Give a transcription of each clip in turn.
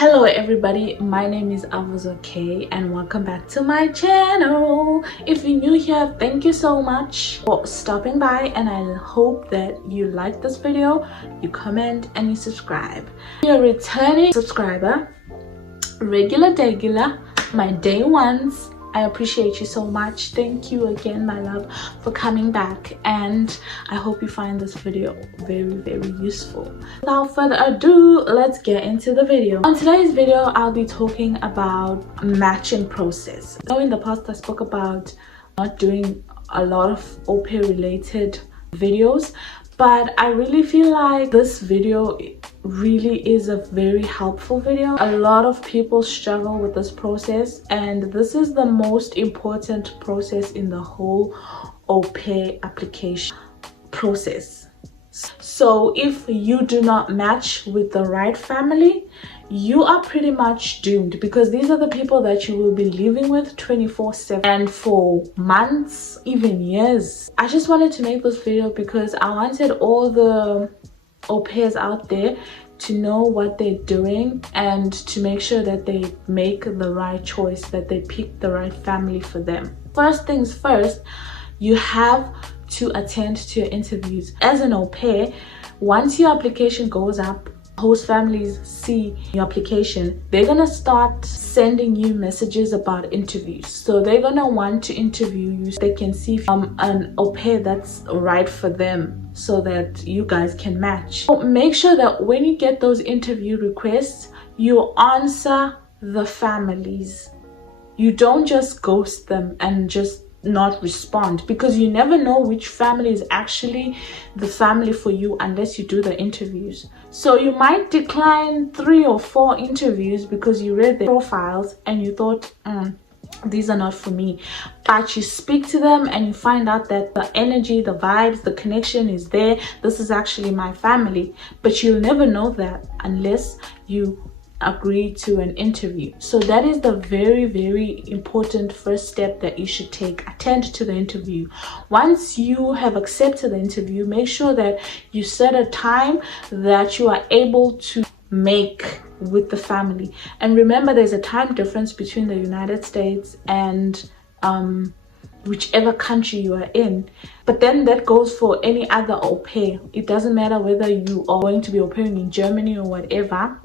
Hello everybody, my name is K and welcome back to my channel. If you're new here, thank you so much for stopping by, and I hope that you like this video, you comment and you subscribe. If you're a returning subscriber, regular, my day ones, I appreciate you so much. Thank you again, my love, for coming back, and I hope you find this video very useful. Without further ado, let's get into the video. On today's video, I'll be talking about matching process. So in the past, I spoke about not doing a lot of AuPair related videos, but I really feel like this video really is a very helpful video. A lot of people struggle with this process, and this is the most important process in the whole AuPair application process. So if you do not match with the right family, you are pretty much doomed, because these are the people that you will be living with 24/7 and for months, even years. I just wanted to make this video because I wanted all the au pairs out there to know what they're doing and to make sure that they make the right choice, that they pick the right family for them. First things first, you have to attend to your interviews. As an au pair, once your application goes up, host families see your application, they're gonna start sending you messages about interviews. So they're gonna want to interview you so they can see an au pair that's right for them, so that you guys can match. So make sure that when you get those interview requests, you answer the families. You don't just ghost them and just not respond, because you never know which family is actually the family for you unless you do the interviews. So you might decline 3 or 4 interviews because you read their profiles and you thought, these are not for me, but you speak to them and you find out that the energy, the vibes, the connection is there. This is actually my family, but you'll never know that unless you agree to an interview. So that is the very important first step that you should take. Attend to the interview. Once you have accepted the interview, make sure that you set a time that you are able to make with the family. And remember, there's a time difference between the United States and whichever country you are in. But then that goes for any other au pair. It doesn't matter whether you are going to be au pairing in Germany or whatever,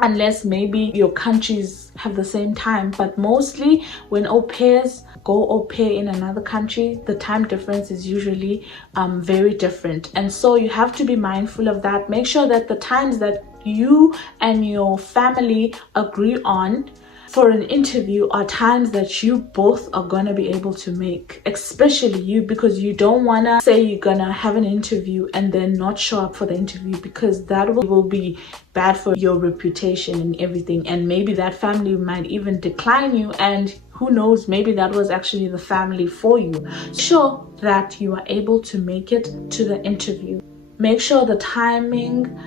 unless maybe your countries have the same time. But mostly when au pairs go au pair in another country, the time difference is usually very different, and so you have to be mindful of that. Make sure that the times that you and your family agree on for an interview are times that you both are gonna be able to make, especially you, because you don't wanna say you're gonna have an interview and then not show up for the interview, because that will be bad for your reputation and everything, and maybe that family might even decline you, and who knows, maybe that was actually the family for you. Sure that you are able to make it to the interview. Make sure the timing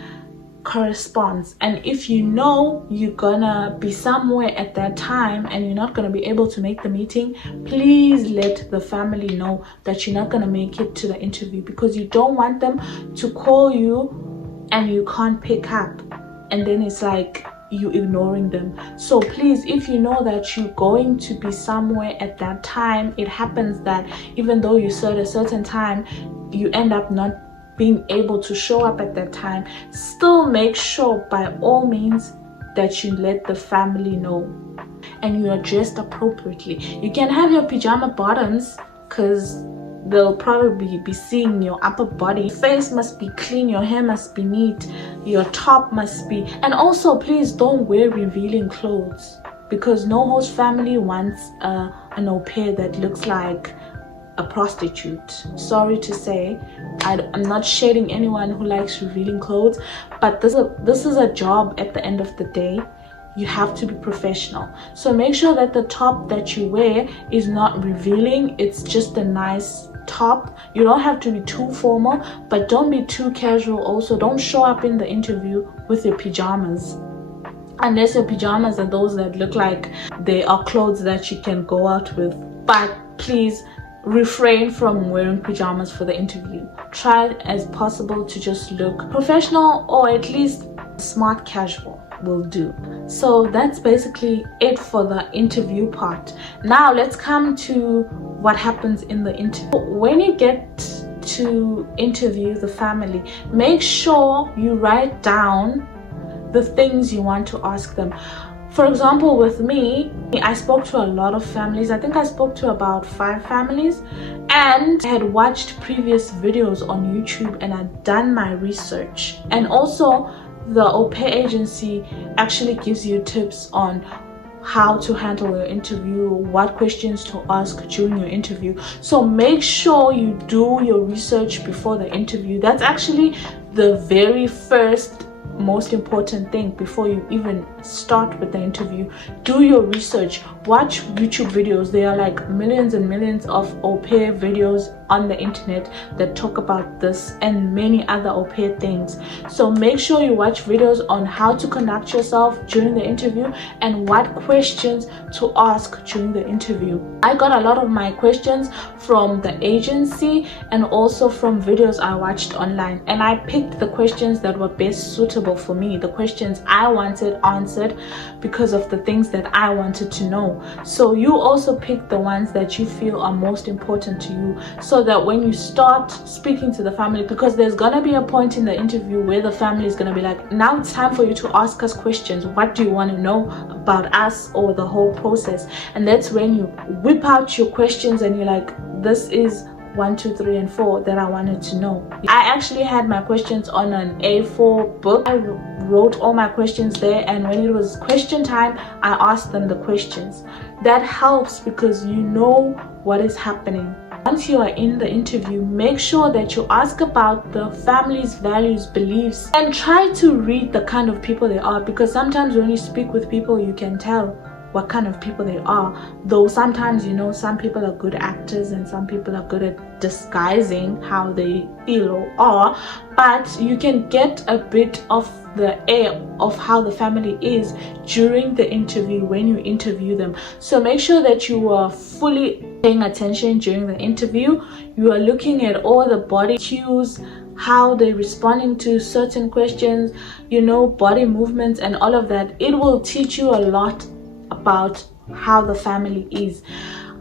corresponds, and if you know you're gonna be somewhere at that time and you're not gonna be able to make the meeting, please let the family know that you're not gonna make it to the interview, because you don't want them to call you and you can't pick up, and then it's like you ignoring them. So please, if you know that you're going to be somewhere at that time, it happens that even though you set a certain time, you end up not being able to show up at that time, still make sure by all means that you let the family know and you are dressed appropriately. You can have your pajama bottoms because they'll probably be seeing your upper body. Your face must be clean, your hair must be neat, your top must be, and also please don't wear revealing clothes, because no host family wants an au pair that looks like a prostitute. Sorry to say, I'm not shading anyone who likes revealing clothes, but this is a job at the end of the day. You have to be professional. So make sure that the top that you wear is not revealing. It's just a nice top. You don't have to be too formal, but don't be too casual also. Don't show up in the interview with your pajamas, unless your pajamas are those that look like they are clothes that you can go out with. But please refrain from wearing pajamas for the interview. Try as possible to just look professional, or at least smart casual. will do. So that's basically it for the interview part. Now let's come to what happens in the interview. When you get to interview the family, make sure you write down the things you want to ask them. For example, with me, I spoke to a lot of families. I think I spoke to about 5 families, and I had watched previous videos on YouTube and I'd done my research. And also the AuPair agency actually gives you tips on how to handle your interview, what questions to ask during your interview. So make sure you do your research before the interview. That's actually the very first most important thing before you even start with the interview. Do your research, watch YouTube videos. There are like millions and millions of AuPair videos on the internet that talk about this and many other AuPair things. So make sure you watch videos on how to conduct yourself during the interview and what questions to ask during the interview. I got a lot of my questions from the agency and also from videos I watched online, and I picked the questions that were best suitable for me, the questions I wanted answered because of the things that I wanted to know. So you also pick the ones that you feel are most important to you, so that when you start speaking to the family, because there's gonna be a point in the interview where the family is gonna be like, now it's time for you to ask us questions. What do you want to know about us or the whole process? And that's when you whip out your questions and you're like, this is 1, 2, 3, and 4 that I wanted to know. I actually had my questions on an A4 book. I wrote all my questions there, and when it was question time, I asked them the questions. That helps because you know what is happening. Once you are in the interview, make sure that you ask about the family's values, beliefs, and try to read the kind of people they are, because sometimes when you speak with people, you can tell what kind of people they are. Though sometimes, you know, some people are good actors and some people are good at disguising how they feel or are, but you can get a bit of the air of how the family is during the interview when you interview them. So make sure that you are fully paying attention during the interview. You are looking at all the body cues, how they're responding to certain questions, you know, body movements and all of that. It will teach you a lot about how the family is.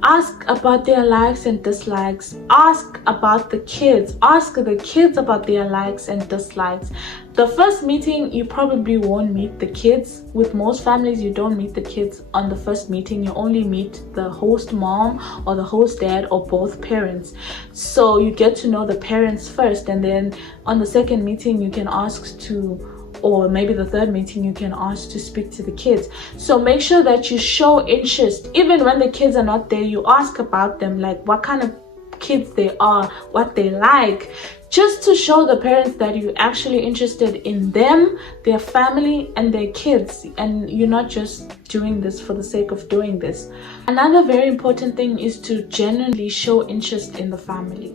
Ask about their likes and dislikes. Ask about the kids. Ask the kids about their likes and dislikes. The first meeting, you probably won't meet the kids. With most families, you don't meet the kids on the first meeting. You only meet the host mom or the host dad or both parents. So you get to know the parents first, and then on the second meeting, you can ask to, or maybe the third meeting, you can ask to speak to the kids. So make sure that you show interest. Even when the kids are not there, you ask about them, like what kind of kids they are, what they like, just to show the parents that you're actually interested in them, their family, and their kids, and you're not just doing this for the sake of doing this. Another very important thing is to genuinely show interest in the family.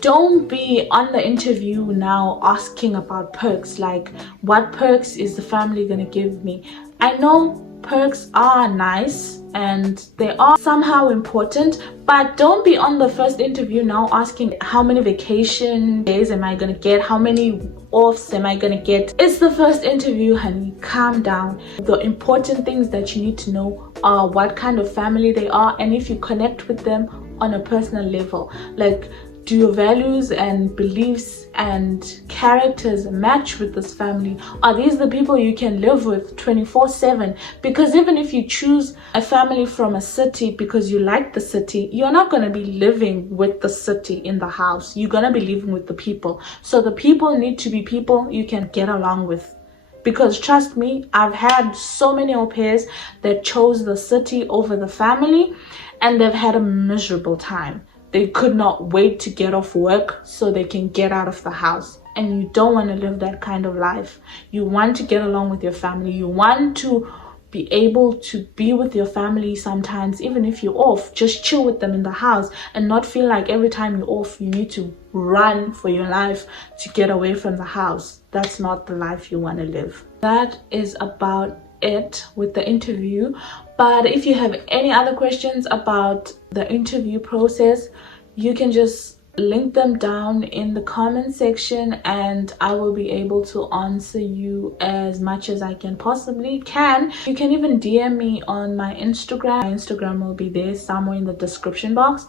Don't be on the interview now asking about perks, like what perks is the family gonna give me. I know perks are nice and they are somehow important, but don't be on the first interview now asking how many vacation days am I gonna get, how many offs am I gonna get. It's the first interview, honey. Calm down. The important things that you need to know are what kind of family they are, and if you connect with them on a personal level, like, do your values and beliefs and characters match with this family? Are these the people you can live with 24/7? Because even if you choose a family from a city because you like the city, you're not going to be living with the city in the house. You're going to be living with the people. So the people need to be people you can get along with. Because trust me, I've had so many au pairs that chose the city over the family, and they've had a miserable time. They could not wait to get off work so they can get out of the house. And you don't want to live that kind of life. You want to get along with your family. You want to be able to be with your family sometimes, even if you're off. Just chill with them in the house and not feel like every time you're off, you need to run for your life to get away from the house. That's not the life you want to live. That is about it with the interview. But if you have any other questions about the interview process, you can just link them down in the comment section, and I will be able to answer you as much as I can possibly can. You can even DM me on my Instagram. My Instagram will be there somewhere in the description box,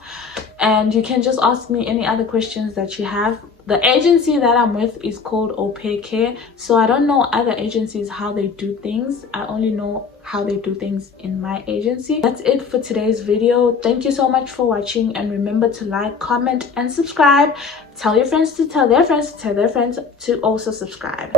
and you can just ask me any other questions that you have. The agency that I'm with is called AuPair, so I don't know other agencies how they do things. I only know how they do things in my agency. That's it for today's video. Thank you so much for watching, and remember to like, comment, and subscribe. Tell your friends to tell their friends to tell their friends to also subscribe.